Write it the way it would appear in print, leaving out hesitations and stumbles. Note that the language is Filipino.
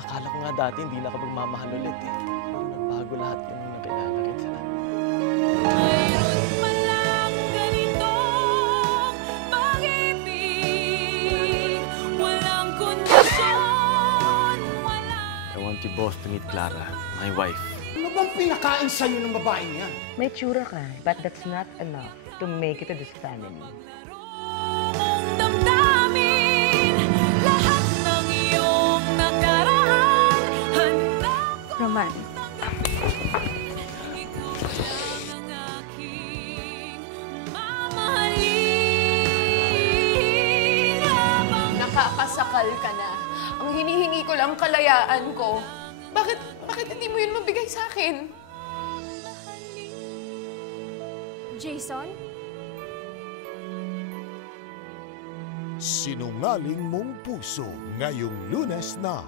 Akala ko nga dati hindi na ka magmamahal ulit eh. Nagbago lahat yun nung nakilala kita. Mayroon palang ganitong pag-ibig, walang kondisyon, I want you both to meet Clara, my wife. Ano bang pinakain sa'yo ng babaeng yan? May tsura ka, but that's not enough to make it to this family. mong damdamin, lahat ng iyong nakaraan, handa ko Roman, tanggapin. Ikaw lang ang aking mamahalin. Nakakasakal ka na. Ang hinihingi ko lang kalayaan ko. Bakit hindi mo yun mabigay sa akin? Jason? Sinungaling Mong Puso ngayong Lunes na